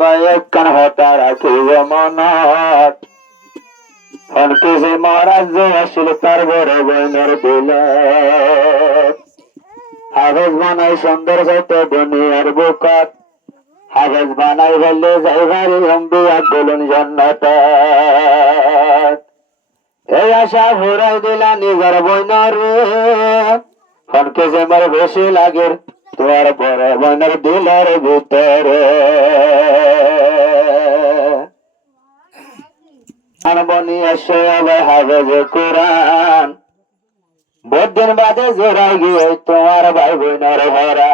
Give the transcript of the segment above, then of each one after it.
বায়কান হতা রাখিব মনত হনকে যে মহারাজ যে আসিল তার বড় বইনের দিলে হাফেজ বানাই সুন্দর যাইতে দুনিয়ার বুকত হাফেজ বানাই ফেললে যাইবারি অম্বিয়া বলুন জন্নত এই আশা ঘুরাই দিলা নিজের বইনর হনকে যে মার বেশি লাগে তোমার বড় বইনের দিলের ভিতরে বনি এসে হাফেজ কোরআন বহুদিন বাদে জোড়াই গিয়ে তোমার ভাই বোনের ভরা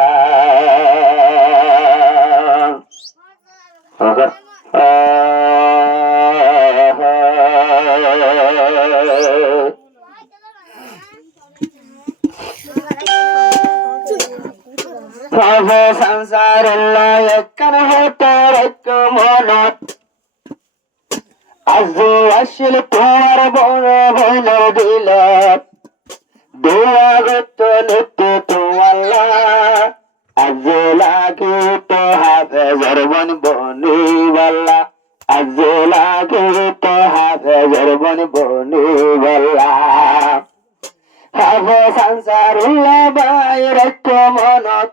সংসার মনত আজ আসিল তোমার বড় বোনের দিল দুয়াগত নিত্য তোমাল্লা আজ লাগে তো হাফেজর বন বনি বল্লা আজ লাগে তো হাফেজর বন বনি বল্লা হাফে সংসারুল্লাহ বাইর মনত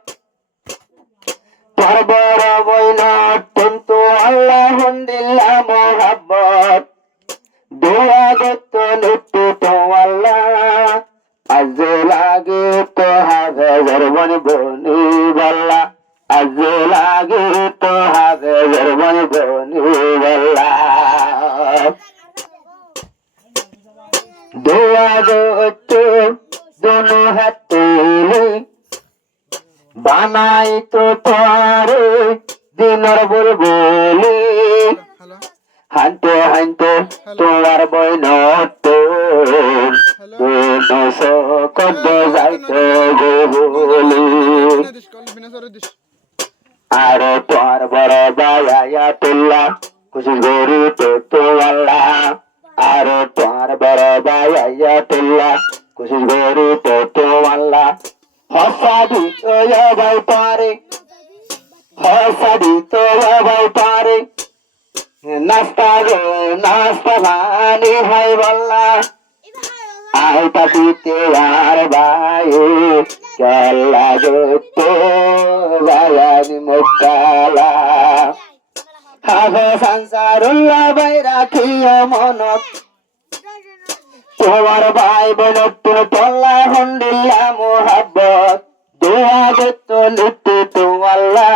তোর বড় বইনত কিন্তু আল্লাহ হুন্দিল্লা মোহাব্বত দুয়াগত নিত্য তোমাল্লা আজ লাগে তো হাফেজর বন বনি বল্লা আজ লাগে তো হাফেজর বন বনি বল্লা দুয়াগত দোনো হাত তুলি বানাই তো পারে দিনর বলবলি হানতে হানতে তোমার বইনত কদ যাইতে বলি আর তোর বড় বায়া তুল্লা কুশিস গরু তো তোয়াল্লা আর তোর বড় বায়া তুল্লা কুশিস গরু তো তোয়াল্লা হসাদি তো ভাই পারে হসাদি তো ভাই পারে নাস্তা গো নাস্তা বানি ভাই বল্লা আই পাখিতে আর ভাই চল্লা তো ভায়ানি মুক্তালা হাফে সংসারুল্লাহ ভাই রাখিও মনত তোমার ভাই বোন তোল্লা হন্দিল্লা মোহাব্বত দুয়াগত নিত্য তোমাল্লা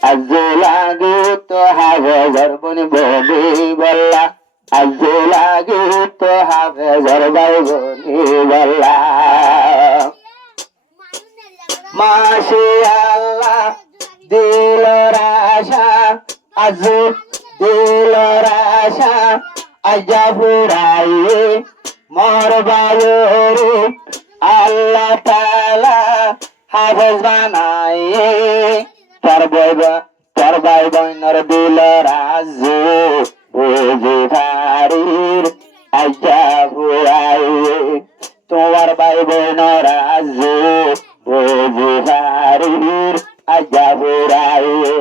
আজ লাগে তো হাফেজর বন বনি বল্লা আজ লাগে তো হাফেজর ভাই বনি বল্লা মাশাআল্লাহ দিল রাশা আজ দিল রাশা আজা ফুরাইয়ে মর বায়রে আল্লাহ তাআলা হাফেজ বানাইয়ে তোর ভাই বোনের দিল রাজু বুঝি ভারির আজা ফুরাইয়ে তোমার ভাই বোনের রাজু বুঝি ভারির আজা ফুরাইয়ে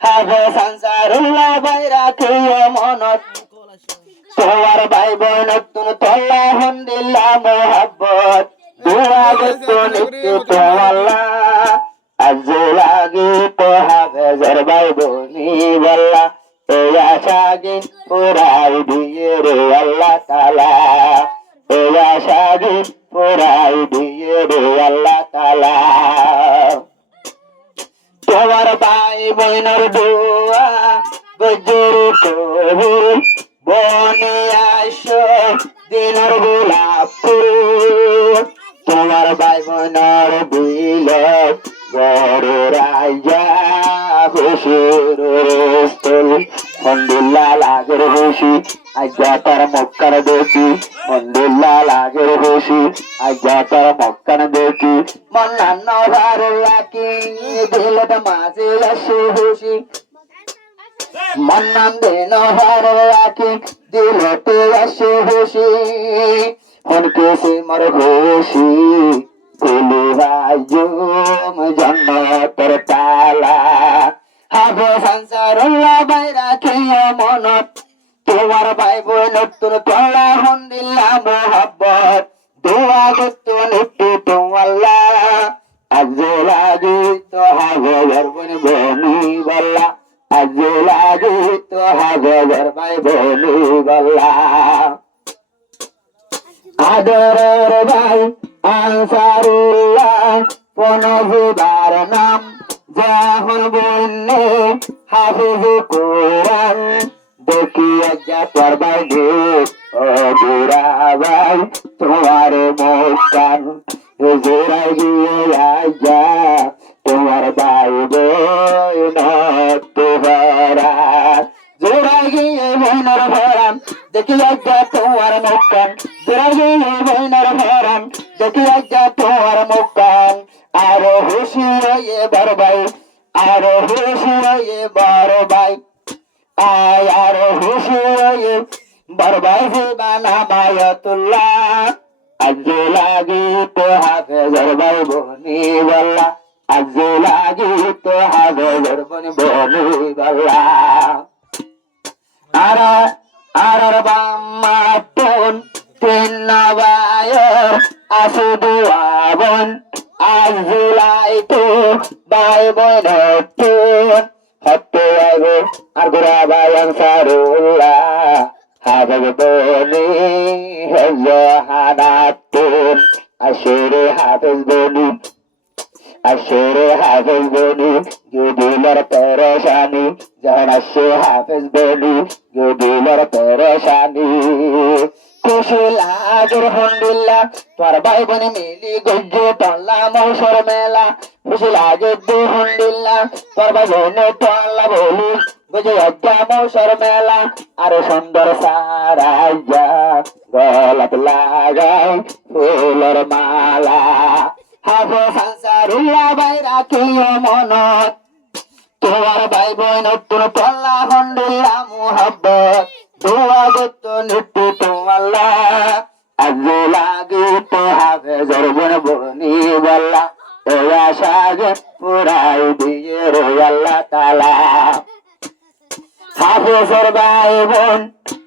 হাফে সংসারুল্লাহ ভাই রাখিও মনত তোমার ভাই বোন তোল্লা হন্দিল্লা মোহাব্বত দুয়াগত নিত্য তোমাল্লা আজ লাগে তো হাফেজর ভাই বনি বল্লা এই আশাগি পুরাই দিয়ে রে আল্লাহ তাআলা এই আশাগি পুরাই দিয়ে রে আল্লাহ তাআলা তোমার ভাই বোনের দোয়া গজর কবুল বনে আসো দিনের গোলাপ ফুল তোমার ভাই বোনের দিল বড় রাজা খুশির স্থল মন্দিল্লা লাগের খুশি আজ্ঞা তার মক্কার দেখি মন্দিল্লা লাগের খুশি আজ্ঞা তার মক্কার দেখি মন্নান্ন ভারে রাখি দিলত মাঝে আসে খুশি মন্নান দেন ভারে রাখি দিলতে আসে খুশি হনকে সে মর খুশি কুলি রাজুম জন্নতের তালা হাফেজ আনসারুল্লাহ বাইরা খেয়ে মনত তোমার ভাই বোন নতুন তোলা হন্দিল্লা মোহাব্বত দোয়া করতো নিত্যু তোমাল্লাহ আজলাগি তো হাফেজের বোন বনি বল্লা আজলাগি তো হাফেজের ভাই বনি বল্লা আদরের ভাই আনসারুল্লাহ পনজিবার নাম যখন বন্যে হাফিজ কোরআন দেখি আজ্ঞা পরবাই দে ও বুড়া ভাই তোমার মুস্কান জোড়াই দিয়ে আজ্ঞা তোমার ভাই বোন তোহারা জোড়াই গিয়ে বোনের ভরান দেখি আজ্ঞা তোমার মুস্কান জোড়াই গিয়ে বোনের ভরান দেখি আজ্ঞা তোমার মুস্কান আরো খুশি হয়ে বড় ভাই আরো খুশি হয়ে বড় ভাই আয় আরো খুশি হয়ে বড় ভাই জীবানা মায়াতুল্লাহ আজ লাগি তো হাফেজের ভাই বনি বল্লা আজ লাগি তো হাফেজের বনি বনি বল্লা আর বাম্মা টন তিন নবায়র আসু দুয়াবন আজুলাই তো বাই বোন টন হতে আইবো আর গোরা ভাই আনসারুল্লাহ হাফেজ বনি হেজাহানাতুন আশরে হাফেজ বনি গিদিলার পেরেশানি যখন আসে হাফেজ বনি গিদিলার পেরেশানি খুশি লাগের হন্দিল্লা তোর ভাই বোনে মিলি গজ্জ টল্লা মৌসর মেলা খুশি লাগে দু হন্দিল্লা তোর ভাই বোনে টল্লা বলি বুঝে আজ্ঞা মৌসর মেলা আরো সুন্দর সারাইয়া গলাত লাগাই ফুলের মালা হাফেজ আনসারুল্লাহ বাইরা খেয়ে মনত তোমার ভাই বোন নতুন টল্লা হন্দিল্লা মুহাব্বত দোয়া করতো নিত্যু তোমাল্লাহ আজ লাগি তো হাফেজের বোন বনি বল্লা এ আশা যে পুরাই দিয়ে রে আল্লাহ তাআলা হাফেজের ভাই বোন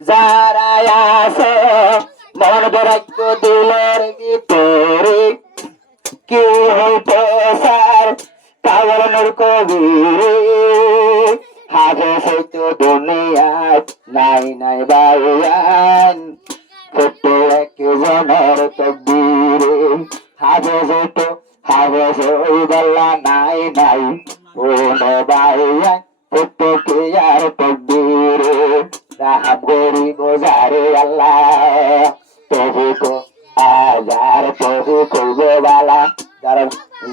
যারা আছে মন বরাক্য দিলের ভিতরে কি হইতে স্যার কাওয়ানোর কবিরে হাফেজ হইতো দুনিয়ায় নাই নাই বাইয়ান কত একজনের তকদিরে হাফেজ হই বল্লা নাই নাই কোন বাইয়ান কত কে আর তকদিরে রাহাব গরিব যারে আল্লাহ তবুকো আজার তবুকো বালা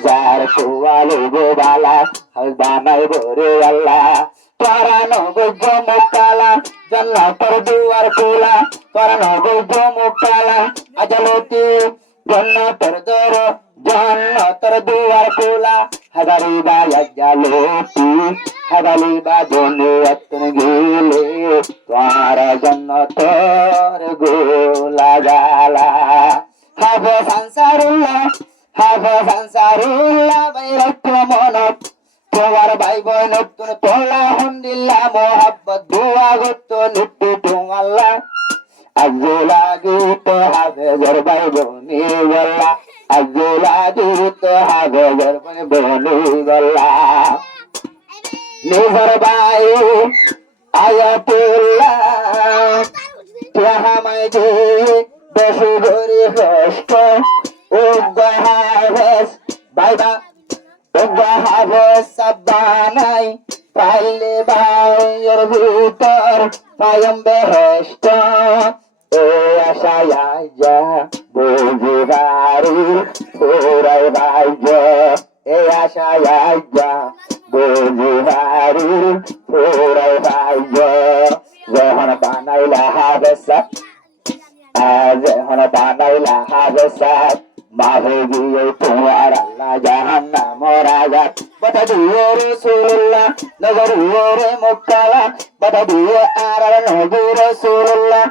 যার কুয়ালো বালা বানাই বরে আল্লাহ তোরা নগজ মুক্তালা জান্নাতের দুয়ার খোলা তোরা নগজ মুক্তালা আজলতি জান্নাতের দুয়ার খোলা হাজারি বা আজলতি হাজারি বা দুনিয়াতে গেলে তোমার জান্নাতের গোলা গালা হাফেজ আনসারুল্লাহ বাইরা মনত তোমার ভাই বোন নতুন তোলা হন্দিল্লা মোহাব্বত দোয়া করতো নিত্যু তোমাল্লাহ আজ লাগি তো হাফেজের ভাই বনি বল্লা আজ লাগি তো হাফেজের ভাই বনি বল্লা নিজের ভাই আয়াতুল্লাহ হামাই যে বেশি ঘুরি কষ্ট ও হাফেজ বাইবা হাফেজ সাবানাই পাইলে ভাইয়ের ভিতর পায়ম বেহেশত ও আশা যা বুঝি বাড়ি পুরাই ভাইজ এ আশা যা বুঝি বাড়ি পুরাই ভাইজ যখন বানাইলা হাফেজ যখন বানাইলা হাফেজ মাফে গিয়ে তোমার আল্লাহ জাহান্নাম রাজাত বাধা দিয়ে রাসূলুল্লাহ নগর রে মুক্তালা বাধা দিয়ে আর নবী রাসূলুল্লাহ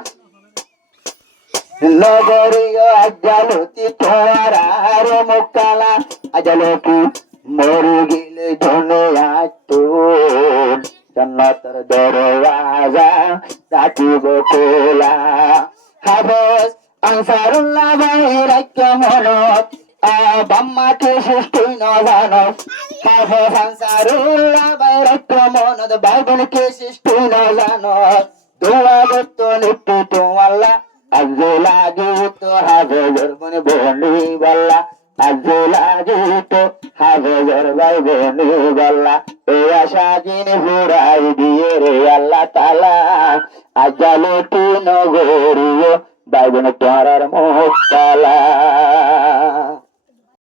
নগরীয় আজালতি তোমার আর মুক্তালা আজালতি মরে গেলে দুনিয়ায় তো জান্নাতের দরওয়াজা রাখিব খোলা। হাফেজ আনসারুল্লাহ ভাইয়ের ঐক্য মনত বাম্মাকে সৃষ্টি ন জানো। হাফেজ আনসারুল্লাহ ভাইয়ের ঐক্য মনত বাইবেলকে সৃষ্টি ন জানো। দোয়া করত নিত্য তো আল্লাহ আজ লাগিত হাফেজের বনে বনি বল্লা। আজ লাগিত হাফেজের ভাই বনি বল্লা। এই আশা কিনে ফুরাই দিয়ে রে আল্লাহ তালা আজালতি নগরীয় বাইবেল পড়ার মুখ তালা।